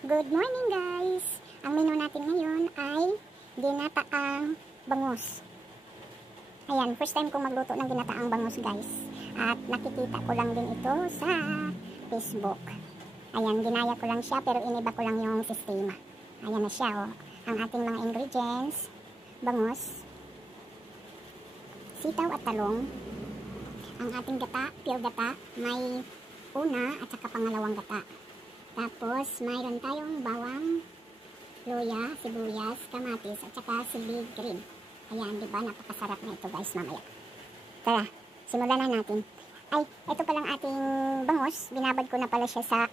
Good morning guys! Ang menu natin ngayon ay ginataang bangus. Ayan, first time kong magluto ng ginataang bangus guys. At nakikita ko lang din ito sa Facebook. Ayan, ginaya ko lang siya pero iniba ko lang yung sistema. Ayan na siya oh. Ang ating mga ingredients, bangus, sitaw at talong. Ang ating gata, pure gata, may una at saka pangalawang gata. Tapos, mayroon tayong bawang, luya, sibuyas, kamatis, at saka sili green. Ayan, diba? Napakasarap na ito guys mamaya. Tara, simulan na natin. Ay, ito palang ating bangus. Binabad ko na pala siya sa,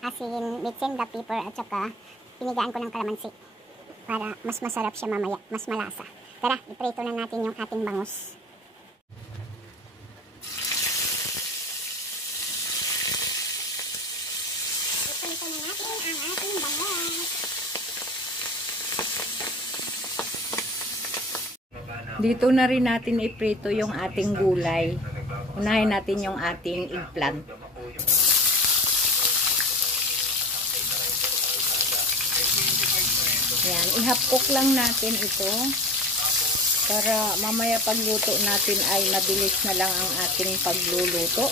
asin, mitsin, black pepper, at saka pinigaan ko ng kalamansi. Para mas masarap siya mamaya, mas malasa. Tara, iprito na natin yung ating bangus. Iprito na natin ang ating bangus. Dito na rin natin iprito yung ating gulay. Unahin natin yung ating eggplant. Ayan, ihapok lang natin ito para mamaya pagluto natin ay mabilis na lang ang ating pagluluto.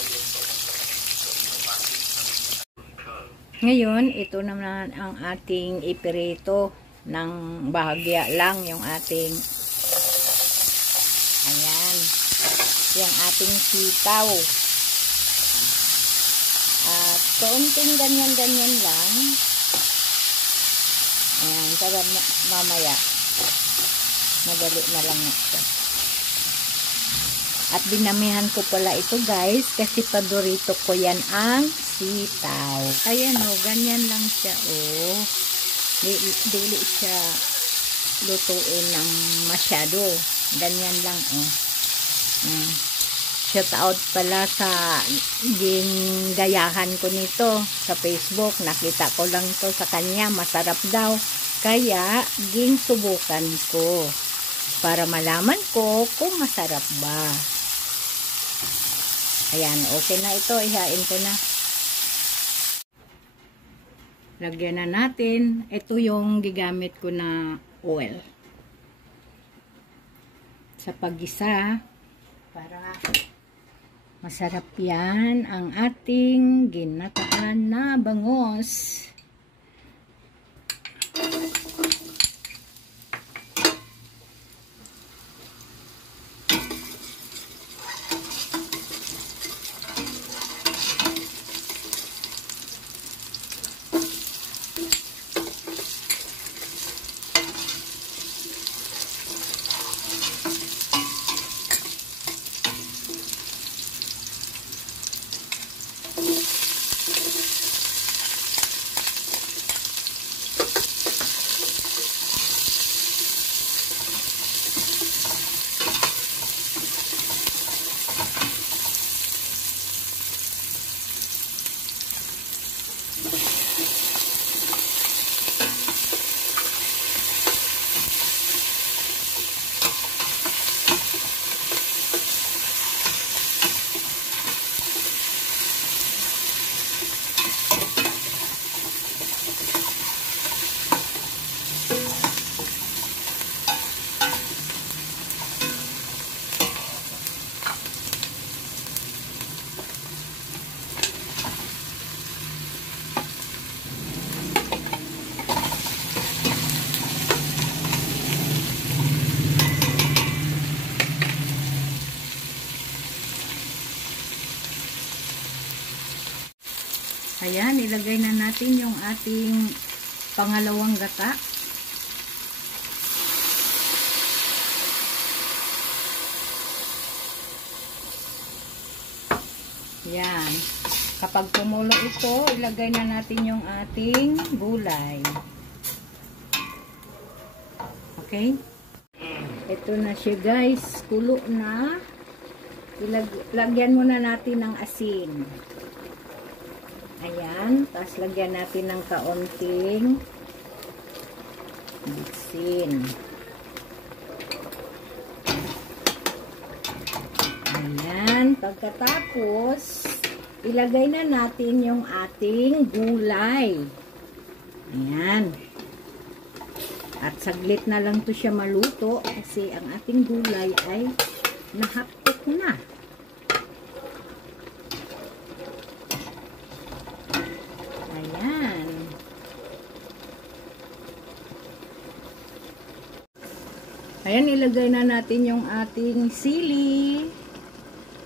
Ngayon, ito naman ang ating iprito ng bahagya lang yung ating ayan, yung ating sitaw. At kaunting ganyan-ganyan lang. Ayan, para mamaya madali na lang ito. At dinamihan ko pala ito guys kasi paborito ko yan ang sitaw. Ayan o, ganyan lang siya o. Dili siya lutuin ng masyado. Ganyan lang o. Shout out pala sa gayahan ko nito sa Facebook. Nakita ko lang to sa kanya. Masarap daw. Kaya subukan ko para malaman ko kung masarap ba. Ayan, okay na ito. Ihain ko na. Lagyan na natin. Ito yung gigamit ko na oil. Sa paggisa. Para masarap yan ang ating ginataan na bangus. Ayan, ilagay na natin yung ating pangalawang gata. Ayan. Kapag kumulo ito, ilagay na natin yung ating gulay. Okay? Ito na siya guys. Kulo na. Lagyan muna natin ng asin. Ayan, tapos lagyan natin ng kaunting bitsin. Ayan, pagkatapos ilagay na natin yung ating gulay. Ayan. At saglit na lang to siya maluto kasi ang ating gulay ay nahapok na. Ayan. Ayan, ilagay na natin yung ating sili.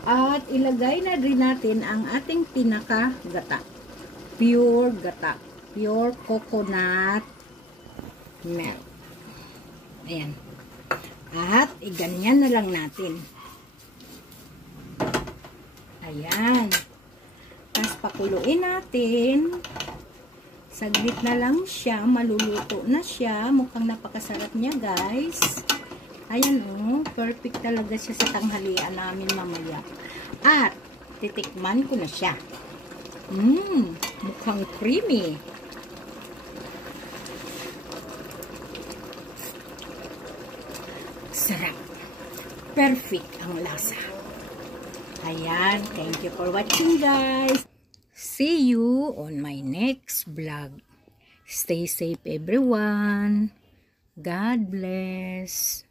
At ilagay na rin natin ang ating pinaka-gata. Pure gata. Pure coconut milk. Ayan. At iganyan na lang natin. Ayan. Tapos pakuluin natin. Saglit na lang siya. Maluluto na siya. Mukhang napakasarap niya, guys. Ayan, oh. Perfect talaga siya sa tanghalian namin mamaya. At titikman ko na siya. Mukhang creamy. Sarap. Perfect ang lasa. Ayan. Thank you for watching, guys. See you on my next vlog. Stay safe, everyone. God bless.